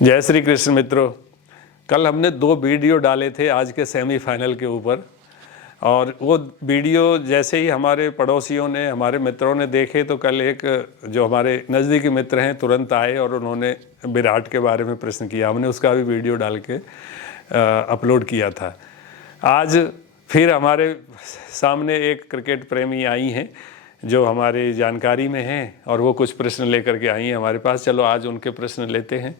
जय श्री कृष्ण मित्रों। कल हमने 2 वीडियो डाले थे आज के सेमीफाइनल के ऊपर, और वो वीडियो जैसे ही हमारे पड़ोसियों ने, हमारे मित्रों ने देखे तो कल एक जो हमारे नज़दीकी मित्र हैं तुरंत आए और उन्होंने विराट के बारे में प्रश्न किया। हमने उसका भी वीडियो डाल के अपलोड किया था। आज फिर हमारे सामने एक क्रिकेट प्रेमी आई हैं जो हमारी जानकारी में हैं और वो कुछ प्रश्न लेकर के आई हैं हमारे पास। चलो आज उनके प्रश्न लेते हैं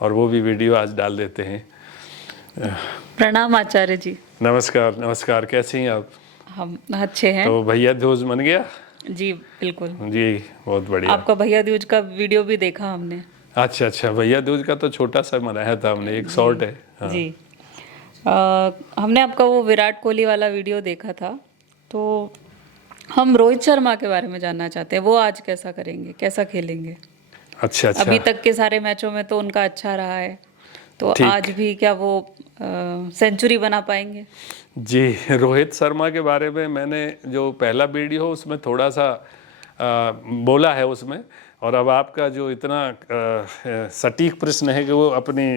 और वो भी वीडियो आज डाल देते हैं। प्रणाम आचार्य जी। नमस्कार। नमस्कार, कैसी हैं आप? हम अच्छे हैं। तो भैया दूज बन गया? जी बिल्कुल जी, बहुत बढ़िया। आपका भैया दूज का वीडियो भी देखा हमने। अच्छा, भैया दूज का तो छोटा सा मनाया था हमने, एक शॉर्ट है। हाँ। जी हमने आपका वो विराट कोहली वाला वीडियो देखा था, तो हम रोहित शर्मा के बारे में जानना चाहते हैं। वो आज कैसा करेंगे, कैसा खेलेंगे? अच्छा। अभी तक के सारे मैचों में तो उनका अच्छा रहा है, तो आज भी क्या वो सेंचुरी बना पाएंगे? जी, रोहित शर्मा के बारे में मैंने जो पहला वीडियो हो उसमें थोड़ा सा बोला है उसमें, और अब आपका जो इतना सटीक प्रश्न है कि वो अपनी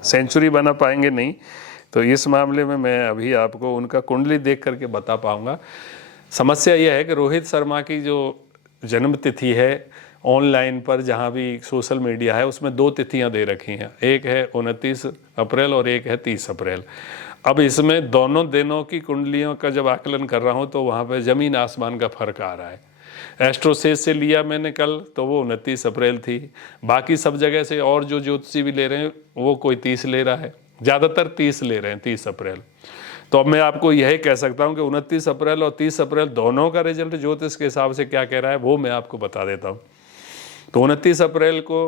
सेंचुरी बना पाएंगे नहीं, तो इस मामले में मैं अभी आपको उनका कुंडली देख करके बता पाऊंगा। समस्या यह है कि रोहित शर्मा की जो जन्म तिथि है ऑनलाइन पर, जहाँ भी सोशल मीडिया है, उसमें 2 तिथियां दे रखी हैं। एक है 29 अप्रैल और एक है 30 अप्रैल। अब इसमें दोनों दिनों की कुंडलियों का जब आकलन कर रहा हूँ तो वहाँ पे ज़मीन आसमान का फ़र्क आ रहा है। एस्ट्रोसेस से लिया मैंने कल तो वो 29 अप्रैल थी। बाकी सब जगह से और जो ज्योतिषी भी ले रहे हैं वो कोई 30 ले रहा है, ज़्यादातर 30 ले रहे हैं, 30 अप्रैल। तो अब मैं आपको यही कह सकता हूँ कि 29 अप्रैल और 30 अप्रैल दोनों का रिजल्ट ज्योतिष के हिसाब से क्या कह रहा है वो मैं आपको बता देता हूँ। तो 29 अप्रैल को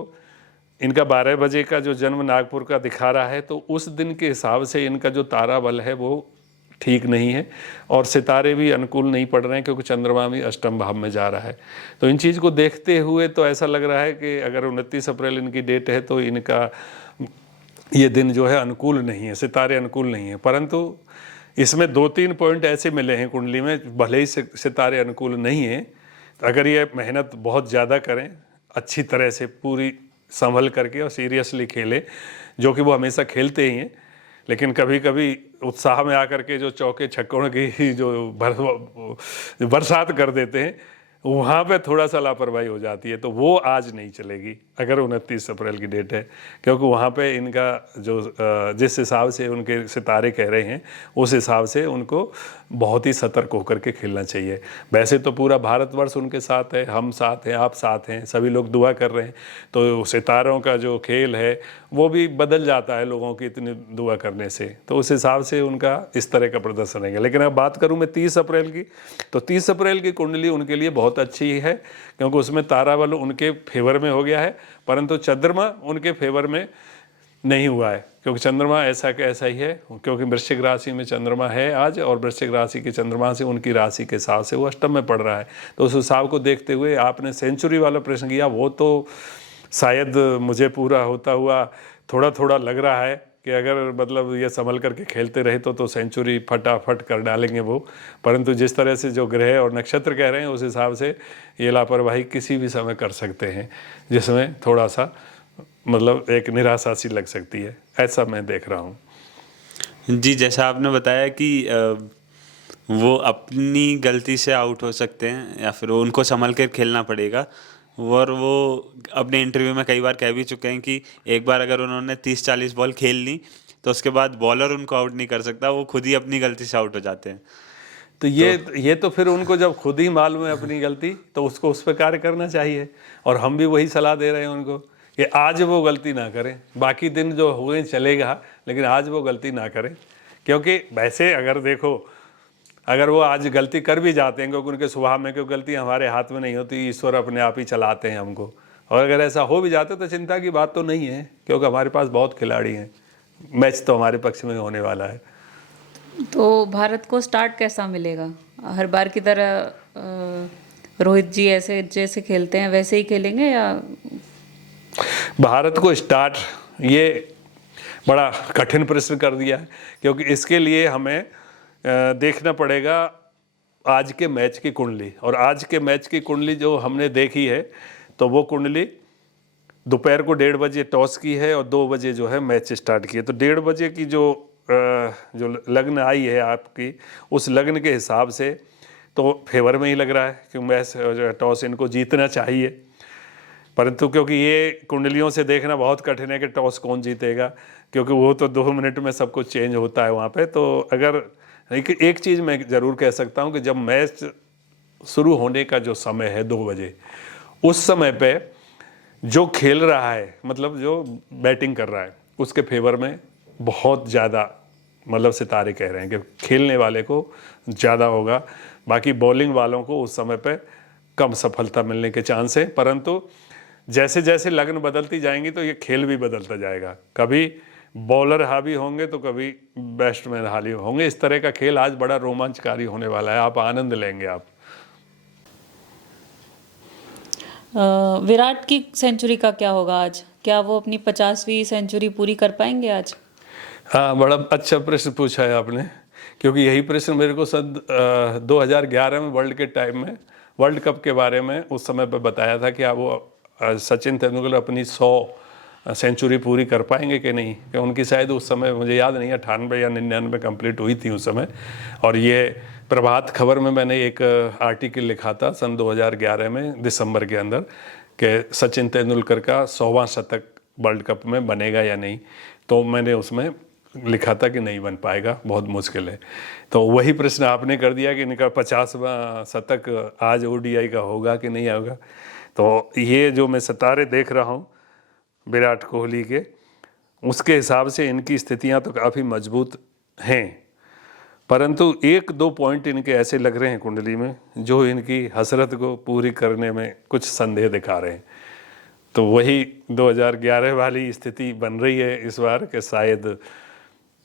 इनका 12 बजे का जो जन्म नागपुर का दिखा रहा है, तो उस दिन के हिसाब से इनका जो तारा बल है वो ठीक नहीं है और सितारे भी अनुकूल नहीं पड़ रहे हैं, क्योंकि चंद्रमा भी अष्टम भाव में जा रहा है। तो इन चीज़ को देखते हुए तो ऐसा लग रहा है कि अगर 29 अप्रैल इनकी डेट है तो इनका ये दिन जो है अनुकूल नहीं है, सितारे अनुकूल नहीं है। परंतु इसमें 2-3 पॉइंट ऐसे मिले हैं कुंडली में, भले ही सितारे अनुकूल नहीं हैं, अगर ये मेहनत बहुत ज़्यादा करें, अच्छी तरह से पूरी संभल करके और सीरियसली खेले, जो कि वो हमेशा खेलते ही हैं, लेकिन कभी कभी उत्साह में आकर के जो चौके छक्कों की जो बरसात कर देते हैं, वहाँ पे थोड़ा सा लापरवाही हो जाती है। तो वो आज नहीं चलेगी अगर 29 अप्रैल की डेट है, क्योंकि वहाँ पे इनका जो जिस हिसाब से उनके सितारे कह रहे हैं उस हिसाब से उनको बहुत ही सतर्क होकर के खेलना चाहिए। वैसे तो पूरा भारतवर्ष उनके साथ है, हम साथ हैं, आप साथ हैं, सभी लोग दुआ कर रहे हैं, तो सितारों का जो खेल है वो भी बदल जाता है लोगों की इतनी दुआ करने से, तो उस हिसाब से उनका इस तरह का प्रदर्शन रहेगा। लेकिन अब बात करूं मैं 30 अप्रैल की, तो 30 अप्रैल की कुंडली उनके लिए बहुत अच्छी है, क्योंकि उसमें तारा बल उनके फेवर में हो गया है, परंतु चंद्रमा उनके फेवर में नहीं हुआ है, क्योंकि चंद्रमा ऐसा का ऐसा ही है, क्योंकि वृश्चिक राशि में चंद्रमा है आज, और वृश्चिक राशि के चंद्रमा से उनकी राशि के हिसाब से वो अष्टम में पड़ रहा है। तो उस हिसाब को देखते हुए आपने सेंचुरी वाला प्रश्न किया, वो तो शायद मुझे पूरा होता हुआ थोड़ा थोड़ा लग रहा है कि अगर मतलब ये संभल करके खेलते रहे तो सेंचुरी फटाफट कर डालेंगे वो। परंतु जिस तरह से जो ग्रह और नक्षत्र कह रहे हैं उस हिसाब से ये लापरवाही किसी भी समय कर सकते हैं, जिसमें थोड़ा सा मतलब एक निराशा सी लग सकती है, ऐसा मैं देख रहा हूँ। जी, जैसा आपने बताया कि वो अपनी गलती से आउट हो सकते हैं या फिर उनको संभल कर खेलना पड़ेगा, और वो अपने इंटरव्यू में कई बार कह भी चुके हैं कि एक बार अगर उन्होंने 30-40 बॉल खेल ली तो उसके बाद बॉलर उनको आउट नहीं कर सकता, वो खुद ही अपनी गलती से आउट हो जाते हैं। तो ये तो फिर उनको जब खुद ही मालूम है अपनी गलती, तो उसको उस पर कार्य करना चाहिए, और हम भी वही सलाह दे रहे हैं उनको कि आज वो गलती ना करें, बाकी दिन जो हुए चलेगा, लेकिन आज वो गलती ना करें। क्योंकि वैसे अगर देखो, अगर वो आज गलती कर भी जाते हैं, क्योंकि उनके स्वभाव में क्योंकि गलती हमारे हाथ में नहीं होती, ईश्वर अपने आप ही चलाते हैं हमको, और अगर ऐसा हो भी जाते तो चिंता की बात तो नहीं है, क्योंकि हमारे पास बहुत खिलाड़ी हैं, मैच तो हमारे पक्ष में होने वाला है। तो भारत को स्टार्ट कैसा मिलेगा? हर बार की तरह रोहित जी ऐसे जैसे खेलते हैं वैसे ही खेलेंगे, या भारत को स्टार्ट, ये बड़ा कठिन प्रश्न कर दिया है, क्योंकि इसके लिए हमें देखना पड़ेगा आज के मैच की कुंडली, और आज के मैच की कुंडली जो हमने देखी है तो वो कुंडली दोपहर को 1:30 बजे टॉस की है और 2 बजे जो है मैच स्टार्ट किया। तो 1:30 बजे की जो लग्न आई है आपकी, उस लग्न के हिसाब से तो फेवर में ही लग रहा है कि मैच टॉस इनको जीतना चाहिए। परंतु क्योंकि ये कुंडलियों से देखना बहुत कठिन है कि टॉस कौन जीतेगा, क्योंकि वो तो 2 मिनट में सब कुछ चेंज होता है वहाँ पे। तो अगर एक चीज़ मैं ज़रूर कह सकता हूँ कि जब मैच शुरू होने का जो समय है 2 बजे, उस समय पे जो खेल रहा है, मतलब जो बैटिंग कर रहा है, उसके फेवर में बहुत ज़्यादा मतलब सितारे कह रहे हैं कि खेलने वाले को ज़्यादा होगा, बाकी बॉलिंग वालों को उस समय पे कम सफलता मिलने के चांस है। परंतु जैसे जैसे लगन बदलती जाएंगी तो ये खेल भी बदलता जाएगा, कभी बॉलर हावी होंगे तो कभी बैट्समैन हावी होंगे। इस तरह का खेल आज बड़ा रोमांचकारी होने वाला है, आप आनंद लेंगे आप। विराट की सेंचुरी का क्या होगा आज? क्या वो अपनी 50वीं सेंचुरी पूरी कर पाएंगे आज? हाँ, बड़ा अच्छा प्रश्न पूछा है आपने, क्योंकि यही प्रश्न मेरे को सन 2011 में वर्ल्ड कप के बारे में उस समय पर बताया था कि वो सचिन तेंदुलकर अपनी 100 सेंचुरी पूरी कर पाएंगे कि नहीं, कि उनकी शायद उस समय मुझे याद नहीं 98 या 99 कंप्लीट हुई थी उस समय। और ये प्रभात खबर में मैंने एक आर्टिकल लिखा था सन 2011 में दिसंबर के अंदर कि सचिन तेंदुलकर का 100वां शतक वर्ल्ड कप में बनेगा या नहीं। तो मैंने उसमें लिखा था कि नहीं बन पाएगा, बहुत मुश्किल है। तो वही प्रश्न आपने कर दिया कि इनका 50वां शतक आज ओडीआई का होगा कि नहीं होगा। तो ये जो मैं सितारे देख रहा हूँ विराट कोहली के, उसके हिसाब से इनकी स्थितियाँ तो काफ़ी मजबूत हैं, परंतु 1-2 पॉइंट इनके ऐसे लग रहे हैं कुंडली में जो इनकी हसरत को पूरी करने में कुछ संदेह दिखा रहे हैं। तो वही 2011 वाली स्थिति बन रही है इस बार कि शायद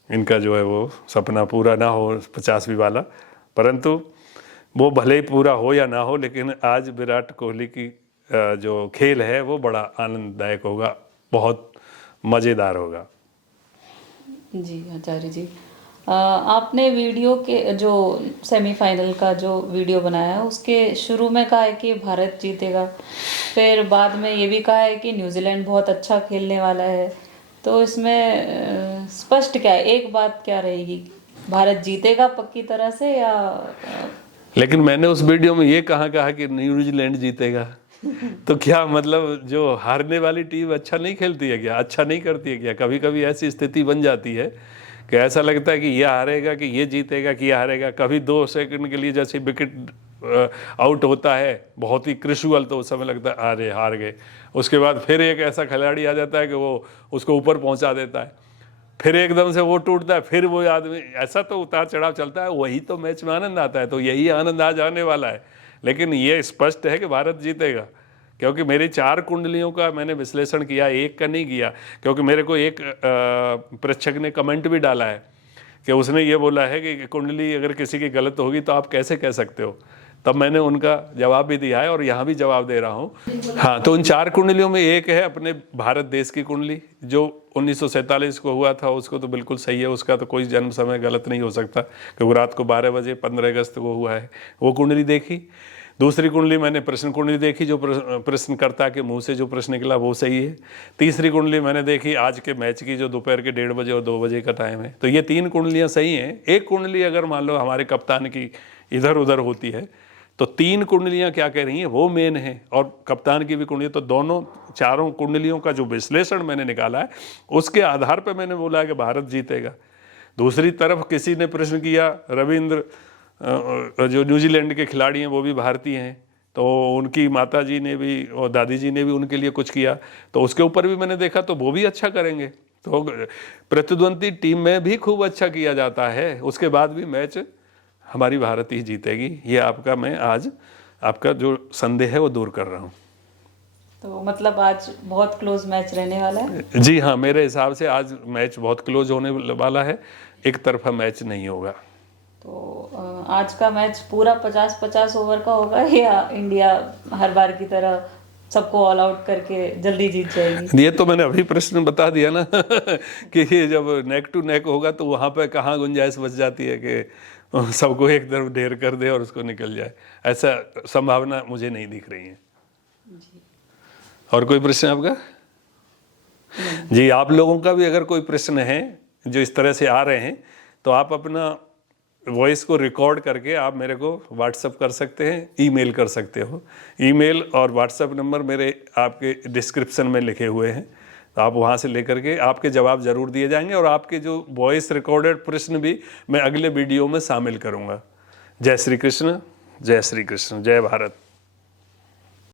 इनका जो है वो सपना पूरा ना हो 50वीं वाला, परंतु वो भले ही पूरा हो या ना हो, लेकिन आज विराट कोहली की जो खेल है वो बड़ा आनंददायक होगा, बहुत मज़ेदार होगा। जी आचार्य जी, आपने वीडियो के जो सेमीफाइनल का जो वीडियो बनाया है उसके शुरू में कहा है कि भारत जीतेगा, फिर बाद में ये भी कहा है कि न्यूजीलैंड बहुत अच्छा खेलने वाला है। तो इसमें स्पष्ट क्या है, एक बात क्या रहेगी, भारत जीतेगा पक्की तरह से या लेकिन मैंने उस वीडियो में ये कहा कि न्यूजीलैंड जीतेगा तो क्या मतलब जो हारने वाली टीम अच्छा नहीं खेलती है क्या, अच्छा नहीं करती है क्या? कभी कभी ऐसी स्थिति बन जाती है कि ऐसा लगता है कि ये हारेगा कि ये जीतेगा कि ये हारेगा। कभी 2 सेकंड के लिए जैसे विकेट आउट होता है बहुत ही क्रिशुअल, तो उस समय लगता है अरे हार गए। उसके बाद फिर एक ऐसा खिलाड़ी आ जाता है कि वो उसको ऊपर पहुंचा देता है, फिर एकदम से वो टूटता है, फिर वो आदमी, ऐसा तो उतार चढ़ाव चलता है। वही तो मैच में आनंद आता है, तो यही आनंद आज आने वाला है। लेकिन ये स्पष्ट है कि भारत जीतेगा, क्योंकि मेरी 4 कुंडलियों का मैंने विश्लेषण किया, एक का नहीं किया। क्योंकि मेरे को एक प्रेक्षक ने कमेंट भी डाला है कि उसने ये बोला है कि कुंडली अगर किसी की गलत होगी तो आप कैसे कह सकते हो। तब मैंने उनका जवाब भी दिया है और यहाँ भी जवाब दे रहा हूँ। हाँ, तो उन 4 कुंडलियों में एक है अपने भारत देश की कुंडली जो 1947 को हुआ था, उसको तो बिल्कुल सही है, उसका तो कोई जन्म समय गलत नहीं हो सकता, क्योंकि रात को 12 बजे 15 अगस्त को हुआ है, वो कुंडली देखी। दूसरी कुंडली मैंने प्रश्न कुंडली देखी, जो प्रश्नकर्ता के मुंह से जो प्रश्न निकला वो सही है। तीसरी कुंडली मैंने देखी आज के मैच की, जो दोपहर के 1:30 बजे और 2 बजे का टाइम है। तो ये 3 कुंडलियाँ सही हैं। एक कुंडली अगर मान लो हमारे कप्तान की इधर उधर होती है तो 3 कुंडलियाँ क्या कह रही हैं वो मेन है, और कप्तान की भी कुंडली। तो दोनों 4 कुंडलियों का जो विश्लेषण मैंने निकाला है उसके आधार पर मैंने बोला है कि भारत जीतेगा। दूसरी तरफ किसी ने प्रश्न किया, रविंद्र जो न्यूजीलैंड के खिलाड़ी हैं वो भी भारतीय हैं, तो उनकी माता जी ने भी और दादी जी ने भी उनके लिए कुछ किया, तो उसके ऊपर भी मैंने देखा तो वो भी अच्छा करेंगे। तो प्रतिद्वंदी टीम में भी खूब अच्छा किया जाता है, उसके बाद भी मैच हमारी भारत ही जीतेगी। ये आपका मैं आज आपका जो संदेह है वो दूर कर रहा हूँ। तो मतलब आज बहुत क्लोज मैच रहने वाला है? जी हाँ, मेरे हिसाब से आज मैच बहुत क्लोज होने वाला है, एक तरफा मैच नहीं होगा। तो आज का मैच पूरा 50-50 ओवर का होगा या इंडिया हर बार की तरह सबको ऑल आउट करके जल्दी जीत जाएगी? ये तो मैंने अभी प्रश्न बता दिया ना कि ये जब नेक टू नेक होगा तो वहाँ पे कहाँ गुंजाइश बच जाती है कि सबको एक तरफ ढेर कर दे और उसको निकल जाए। ऐसा संभावना मुझे नहीं दिख रही है। और कोई प्रश्न आपका? जी, आप लोगों का भी अगर कोई प्रश्न है जो इस तरह से आ रहे हैं तो आप अपना वॉइस को रिकॉर्ड करके आप मेरे को व्हाट्सअप कर सकते हैं, ईमेल कर सकते हो। ईमेल और व्हाट्सअप नंबर मेरे आपके डिस्क्रिप्शन में लिखे हुए हैं, तो आप वहाँ से लेकर के आपके जवाब ज़रूर दिए जाएंगे और आपके जो वॉइस रिकॉर्डेड प्रश्न भी मैं अगले वीडियो में शामिल करूँगा। जय श्री कृष्ण, जय श्री कृष्ण, जय भारत।